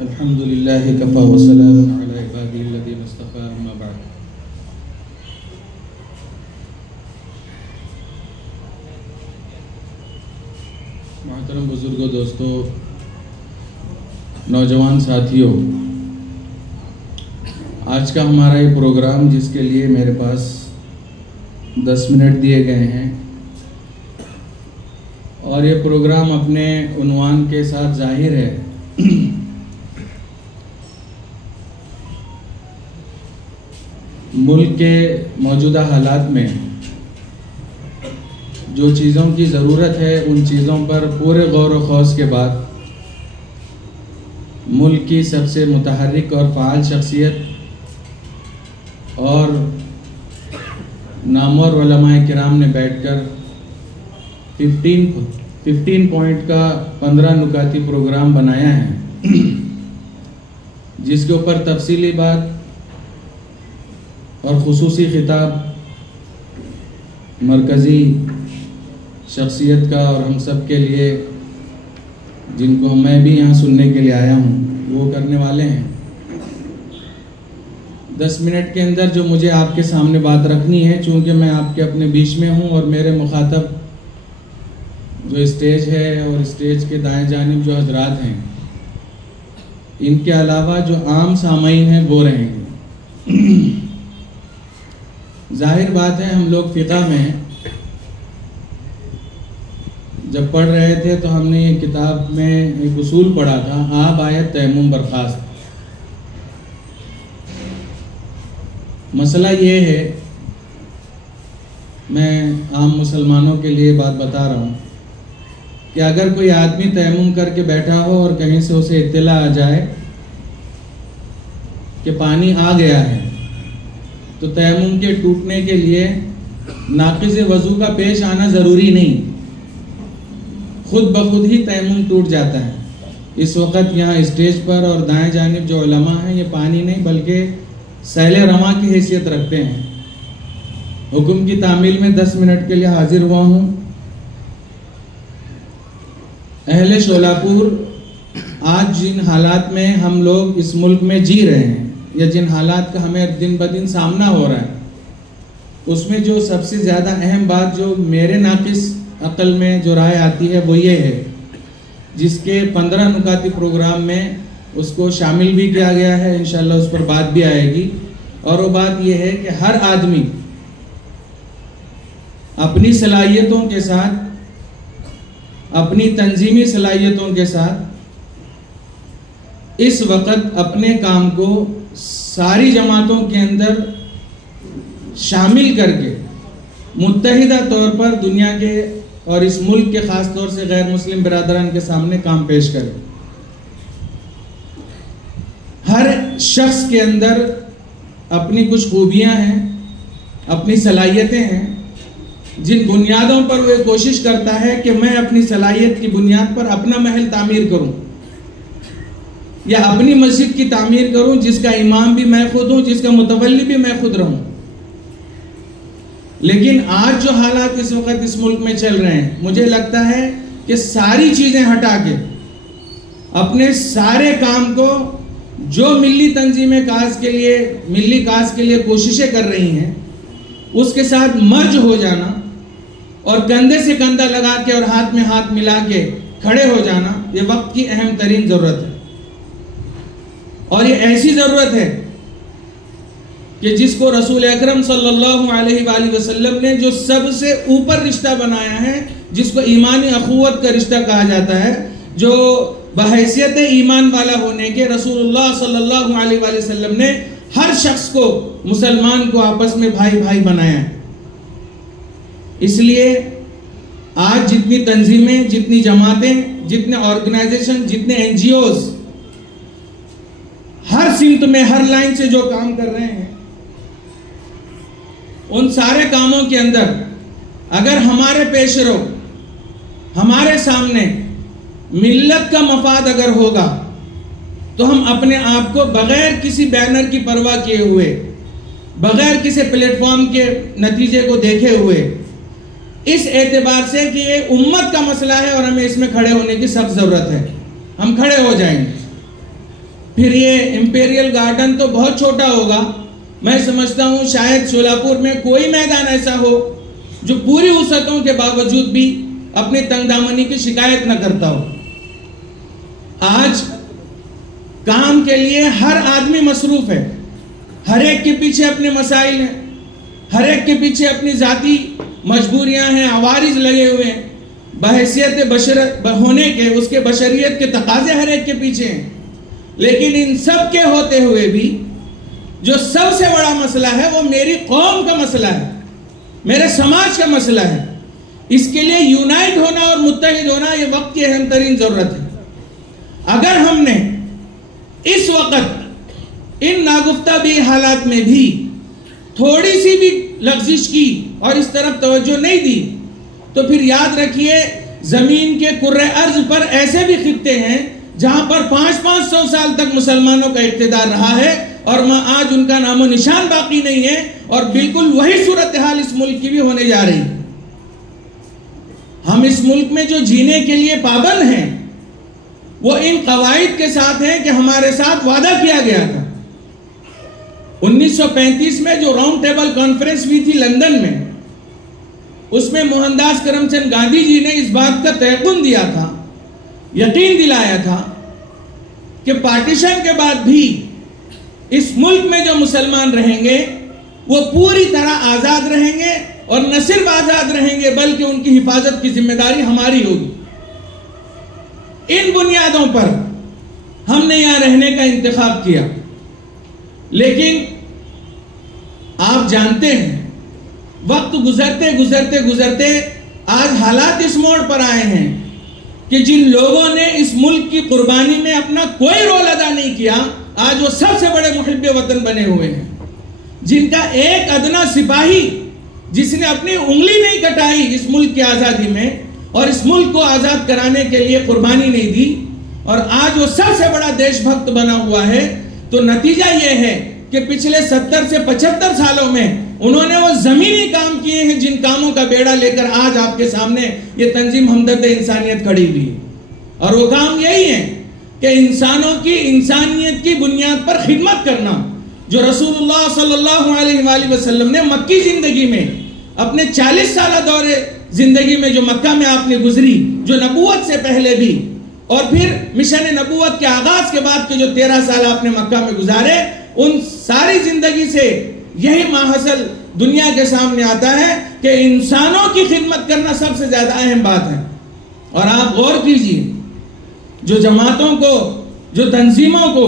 الحمدللہ کفا وسلام علی عبادہ الذین اصطفی اما بعد۔ محترم بزرگوں، دوستوں، نوجوان ساتھیوں، آج کا ہمارا یہ پروگرام جس کے لیے میرے پاس 10 منٹ دیے گئے ہیں، اور یہ پروگرام اپنے عنوان کے ساتھ ظاہر ہے ملک کے موجودہ حالات میں جو چیزوں کی ضرورت ہے ان چیزوں پر پورے غور و خوض کے بعد ملک کی سب سے متحرک اور فعال شخصیت اور نامور علماء کرام نے بیٹھ کر 15 پوائنٹ کا 15 نکاتی پروگرام بنایا ہے، جس کے اوپر تفصیلی بات اور خصوصی خطاب مرکزی شخصیت کا اور ہم سب کے لیے، جن کو میں بھی یہاں سننے کے لیے آیا ہوں، وہ کرنے والے ہیں۔ 10 منٹ کے اندر جو مجھے آپ کے سامنے بات رکھنی ہے، چونکہ میں آپ کے اپنے بیچ میں ہوں اور میرے مخاطب جو اسٹیج ہے اور اسٹیج کے دائیں جانب جو حضرات ہیں، ان کے علاوہ جو عام سامعین ہیں وہ رہیں گے۔ ظاہر بات ہے ہم لوگ فقہ میں جب پڑھ رہے تھے تو ہم نے یہ کتاب میں ایک اصول پڑھا تھا، آب آیت تیمم برخاست۔ مسئلہ یہ ہے، میں عام مسلمانوں کے لیے بات بتا رہا ہوں کہ اگر کوئی آدمی تیمم کر کے بیٹھا ہو اور کہیں سے اسے اطلاع آ جائے کہ پانی آ گیا ہے، تو تیمم کے ٹوٹنے کے لیے ناقض وضو کا پیش آنا ضروری نہیں، خود بخود ہی تیمم ٹوٹ جاتا ہے۔ اس وقت یہاں اسٹیج پر اور دائیں جانب جو علماء ہیں، یہ پانی نہیں بلکہ سیل رواں کی حیثیت رکھتے ہیں۔ حکم کی تعمیل میں 10 منٹ کے لیے حاضر ہوا ہوں۔ اہل شولاپور، آج جن حالات میں ہم لوگ اس ملک میں جی رہے ہیں یا جن حالات کا ہمیں دن بدن سامنا ہو رہا ہے، اس میں جو سب سے زیادہ اہم بات جو میرے ناقص عقل میں جو رائے آتی ہے وہ یہ ہے، جس کے 15 نکاتی پروگرام میں اس کو شامل بھی کیا گیا ہے، انشاءاللہ اس پر بات بھی آئے گی، اور وہ بات یہ ہے کہ ہر آدمی اپنی صلاحیتوں کے ساتھ، اپنی تنظیمی صلاحیتوں کے ساتھ اس وقت اپنے کام کو ساری جماعتوں کے اندر شامل کر کے متحدہ طور پر دنیا کے اور اس ملک کے خاص طور سے غیر مسلم برادران کے سامنے کام پیش کرے۔ ہر شخص کے اندر اپنی کچھ خوبیاں ہیں، اپنی صلاحیتیں ہیں، جن بنیادوں پر وہ کوشش کرتا ہے کہ میں اپنی صلاحیت کی بنیاد پر اپنا محل تعمیر کروں یا اپنی مسجد کی تعمیر کروں، جس کا امام بھی میں خود ہوں، جس کا متولی بھی میں خود رہوں۔ لیکن آج جو حالات اس وقت اس ملک میں چل رہے ہیں، مجھے لگتا ہے کہ ساری چیزیں ہٹا کے اپنے سارے کام کو جو ملی تنظیمیں کاز کے لیے کوششیں کر رہی ہیں، اس کے ساتھ مرج ہو جانا اور کندھے سے کندھا لگا کے اور ہاتھ میں ہاتھ ملا کے کھڑے ہو جانا، یہ وقت کی اہم ترین ضرورت ہے۔ اور یہ ایسی ضرورت ہے کہ جس کو رسول اکرم صلی اللہ علیہ وآلہ وسلم نے جو سب سے اوپر رشتہ بنایا ہے، جس کو ایمانی اخوت کا رشتہ کہا جاتا ہے، جو بحیثیت ایمان والا ہونے کے رسول اللہ صلی اللہ علیہ وآلہ وسلم نے ہر شخص کو، مسلمان کو آپس میں بھائی بھائی بنایا ہے۔ اس لیے آج جتنی تنظیمیں، جتنی جماعتیں، جتنے آرگنائزیشن، جتنے NGOs ہر سمت میں، ہر لائن سے جو کام کر رہے ہیں، ان سارے کاموں کے اندر اگر ہمارے پیش رو، ہمارے سامنے ملت کا مفاد اگر ہوگا، تو ہم اپنے آپ کو بغیر کسی بینر کی پرواہ کیے ہوئے، بغیر کسی پلیٹ فارم کے نتیجے کو دیکھے ہوئے، اس اعتبار سے کہ یہ امت کا مسئلہ ہے اور ہمیں اس میں کھڑے ہونے کی سخت ضرورت ہے، ہم کھڑے ہو جائیں گے. پھر یہ امپیریل گارڈن تو بہت چھوٹا ہوگا. میں سمجھتا ہوں شاید شولاپور میں کوئی میدان ایسا ہو جو پوری وسعتوں کے باوجود بھی اپنی تنگ دامنی کی شکایت نہ کرتا ہو. آج کام کے لیے ہر آدمی مصروف ہے. ہر ایک کے پیچھے اپنے مسائل ہیں, ہر ایک کے پیچھے اپنی ذاتی مجبوریاں ہیں, عوارض لگے ہوئے ہیں. بحیثیت بشر ہونے کے, اس کے بشریت کے تقاضے ہر ایک کے پیچھے ہیں. لیکن ان سب کے ہوتے ہوئے بھی جو سب سے بڑا مسئلہ ہے وہ میری قوم کا مسئلہ ہے, میرے سماج کا مسئلہ ہے. اس کے لیے یونائٹ ہونا اور متحد ہونا یہ وقت کی اہم ترین ضرورت ہے. اگر ہم نے اس وقت ان ناگفتہ بھی حالات میں بھی تھوڑی سی بھی لغزش کی اور اس طرف توجہ نہیں دی تو پھر یاد رکھیے زمین کے کرۂ ارض پر ایسے بھی خطے ہیں جہاں پر 500 سال تک مسلمانوں کا اقتدار رہا ہے اور آج ان کا نام و نشان باقی نہیں ہے, اور بالکل وہی صورتحال اس ملک کی بھی ہونے جا رہی. ہم اس ملک میں جو جینے کے لیے پابند ہیں وہ ان قواعد کے ساتھ ہیں کہ ہمارے ساتھ وعدہ کیا گیا تھا. 1935 میں جو راؤنڈ ٹیبل کانفرنس ہوئی تھی لندن میں, اس میں موہن داس کرم چند گاندھی جی نے اس بات کا تیقن دیا تھا, یقین دلایا تھا کہ پارٹیشن کے بعد بھی اس ملک میں جو مسلمان رہیں گے وہ پوری طرح آزاد رہیں گے, اور نہ صرف آزاد رہیں گے بلکہ ان کی حفاظت کی ذمہ داری ہماری ہوگی. ان بنیادوں پر ہم نے یہاں رہنے کا انتخاب کیا. لیکن آپ جانتے ہیں وقت گزرتے گزرتے گزرتے آج حالات اس موڑ پر آئے ہیں کہ جن لوگوں نے اس ملک کی قربانی میں اپنا کوئی رول ادا نہیں کیا آج وہ سب سے بڑے محب وطن بنے ہوئے ہیں. جن کا ایک ادنا سپاہی جس نے اپنی انگلی نہیں کٹائی اس ملک کی آزادی میں اور اس ملک کو آزاد کرانے کے لیے قربانی نہیں دی, اور آج وہ سب سے بڑا دیش بھکت بنا ہوا ہے, تو نتیجہ یہ ہے کہ پچھلے 70 سے 75 سالوں میں انہوں نے وہ زمینی کام کیے ہیں جن کاموں کا بیڑا لے کر آج آپ کے سامنے یہ تنظیم ہمدرد انسانیت کھڑی ہوئی ہے. اور وہ کام یہی ہے کہ انسانوں کی انسانیت کی بنیاد پر خدمت کرنا, جو رسول اللہ صلی اللہ علیہ وآلہ وسلم نے مکی زندگی میں اپنے 40 سالہ دور زندگی میں جو مکہ میں آپ نے گزری, جو نبوت سے پہلے بھی اور پھر مشن نبوت کے آغاز کے بعد کے جو 13 سال آپ نے مکہ میں گزارے, ان ساری زندگی سے یہی ماحصل دنیا کے سامنے آتا ہے کہ انسانوں کی خدمت کرنا سب سے زیادہ اہم بات ہے. اور آپ غور کیجئے, جو جماعتوں کو, جو تنظیموں کو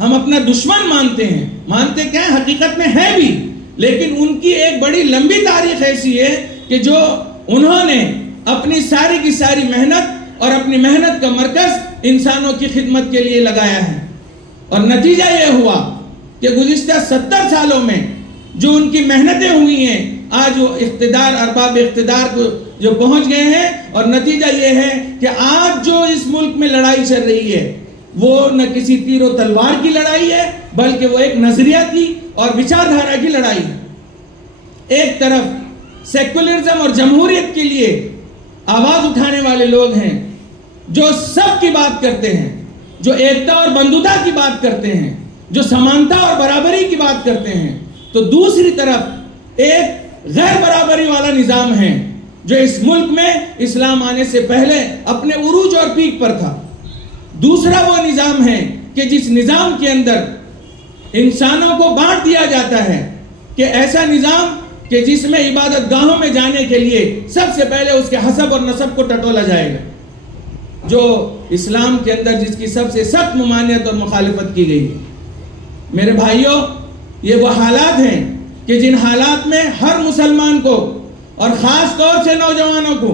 ہم اپنا دشمن مانتے ہیں, مانتے کیا ہیں حقیقت میں ہے بھی, لیکن ان کی ایک بڑی لمبی تاریخ ایسی ہے کہ جو انہوں نے اپنی ساری کی ساری محنت اور اپنی محنت کا مرکز انسانوں کی خدمت کے لیے لگایا ہے. اور نتیجہ یہ ہوا کہ گزشتہ 70 سالوں میں جو ان کی محنتیں ہوئی ہیں آج وہ اقتدار, ارباب اقتدار کو جو پہنچ گئے ہیں, اور نتیجہ یہ ہے کہ آج جو اس ملک میں لڑائی چل رہی ہے وہ نہ کسی تیر و تلوار کی لڑائی ہے بلکہ وہ ایک نظریاتی اور وچاردھارا کی لڑائی ہے. ایک طرف سیکولرزم اور جمہوریت کے لیے آواز اٹھانے والے لوگ ہیں جو سب کی بات کرتے ہیں, جو ایکتا اور بندھتا کی بات کرتے ہیں, جو سمانتا اور برابری کی بات کرتے ہیں, تو دوسری طرف ایک غیر برابری والا نظام ہے جو اس ملک میں اسلام آنے سے پہلے اپنے عروج اور پیک پر تھا. دوسرا وہ نظام ہے کہ جس نظام کے اندر انسانوں کو بانٹ دیا جاتا ہے, کہ ایسا نظام کہ جس میں عبادت گاہوں میں جانے کے لیے سب سے پہلے اس کے حسب اور نسب کو ٹٹولا جائے گا, جو اسلام کے اندر جس کی سب سے سخت ممانعت اور مخالفت کی گئی. میرے بھائیوں, یہ وہ حالات ہیں کہ جن حالات میں ہر مسلمان کو اور خاص طور سے نوجوانوں کو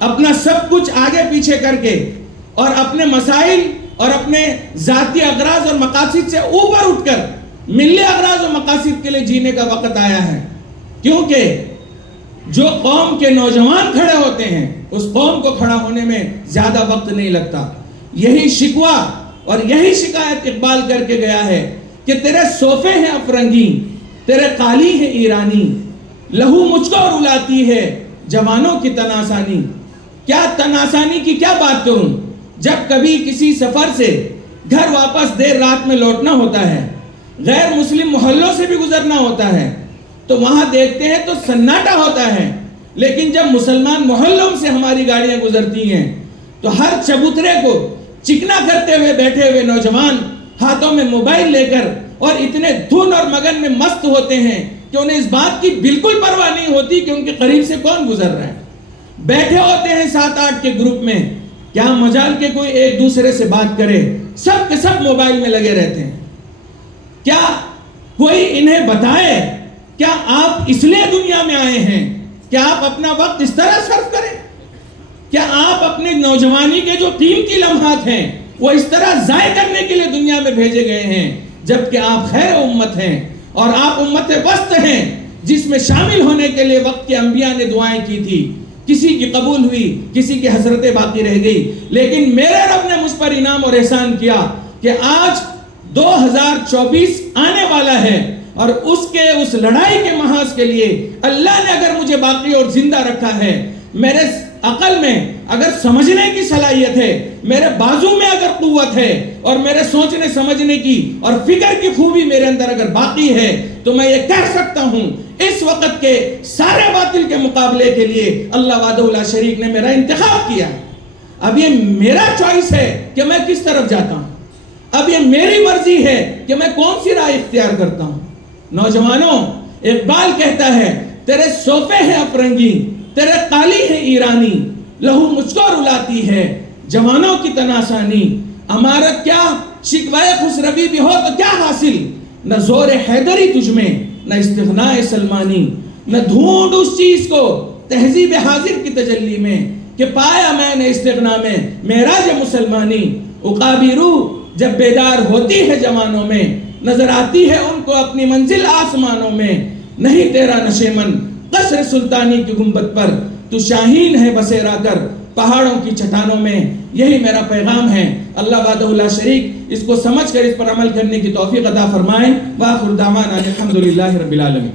اپنا سب کچھ آگے پیچھے کر کے اور اپنے مسائل اور اپنے ذاتی اغراض اور مقاصد سے اوپر اٹھ کر ملی اغراض اور مقاصد کے لیے جینے کا وقت آیا ہے. کیونکہ جو قوم کے نوجوان کھڑے ہوتے ہیں اس قوم کو کھڑا ہونے میں زیادہ وقت نہیں لگتا. یہی شکوہ اور یہی شکایت اقبال کر کے گیا ہے کہ تیرے صوفے ہیں افرنگی, تیرے قالی ہیں ایرانی, لہو مجھ کو رلاتی ہے جوانوں کی تناسانی. کیا تناسانی کی کیا بات کروں, جب کبھی کسی سفر سے گھر واپس دیر رات میں لوٹنا ہوتا ہے، غیر مسلم محلوں سے بھی گزرنا ہوتا ہے، تو وہاں دیکھتے ہیں تو سناٹا ہوتا ہے، لیکن جب مسلمان محلوں سے ہماری گاڑیاں گزرتی ہیں تو ہر چبوترے کو چکنا کرتے ہوئے بیٹھے ہوئے نوجوان ہاتھوں میں موبائل لے کر اور اتنے دھن اور مگن میں مست ہوتے ہیں کہ انہیں اس بات کی بالکل پرواہ نہیں ہوتی کہ ان کے قریب سے کون گزر رہا ہے۔ بیٹھے ہوتے ہیں 7-8 کے گروپ میں، کیا مجال کے کوئی ایک دوسرے سے بات کرے، سب کے سب موبائل میں لگے رہتے ہیں۔ کیا کوئی انہیں بتائے کیا آپ اس لیے دنیا میں آئے ہیں؟ کیا آپ اپنا وقت اس طرح صرف کریں؟ کیا آپ اپنے نوجوانی کے جو قیمتی لمحات ہیں وہ اس طرح ضائع کرنے کے لیے دنیا میں بھیجے گئے ہیں؟ جبکہ آپ خیر امت ہیں اور آپ امت وسط ہیں جس میں شامل ہونے کے لیے وقت کے انبیاء نے دعائیں کی تھی، کسی کی قبول ہوئی، کسی کی حسرتیں باقی رہ گئی، لیکن میرے رب نے مجھ پر انعام اور احسان کیا کہ آج 2024 آنے والا ہے اور اس لڑائی کے محاذ کے لیے اللہ نے اگر مجھے باقی اور زندہ رکھا ہے، میرے عقل میں اگر سمجھنے کی صلاحیت ہے، میرے بازو میں اگر قوت ہے اور میرے سوچنے سمجھنے کی اور فکر کی خوبی میرے اندر اگر باقی ہے تو میں یہ کہہ سکتا ہوں اس وقت کے سارے باطل کے مقابلے کے لیے اللہ وحدہ لا شریک نے میرا انتخاب کیا۔ اب یہ میرا چوائس ہے کہ میں کس طرف جاتا ہوں، اب یہ میری مرضی ہے کہ میں کون سی رائے اختیار کرتا ہوں۔ نوجوانوں، اقبال کہتا ہے تیرے صوفے ہیں افرنگی، تیرے قالی ہے ایرانی، لہو مجھ کو رلاتی ہے جوانوں کی تناسانی، امارت کیا شکوائے خسروی بھی ہو تو کیا حاصل، نہ زور حیدری تجھ میں نہ استغناء سلمانی، نہ ڈھونڈ اس چیز کو تہذیب حاضر کی تجلی میں کہ پایا میں نے استغناء میں معراج مسلمانی، عقابی روح جب بیدار ہوتی ہے جوانوں میں نظر آتی ہے ان کو اپنی منزل آسمانوں میں، نہیں تیرا نشیمن قصر سلطانی کی گنبد پر، تو شاہین ہے بسیرا کر پہاڑوں کی چٹانوں میں۔ یہی میرا پیغام ہے۔ اللہ وحدہ لا شریک اس کو سمجھ کر اس پر عمل کرنے کی توفیق عطا فرمائیں۔ وآخر دعوانا الحمدللہ رب العالمین۔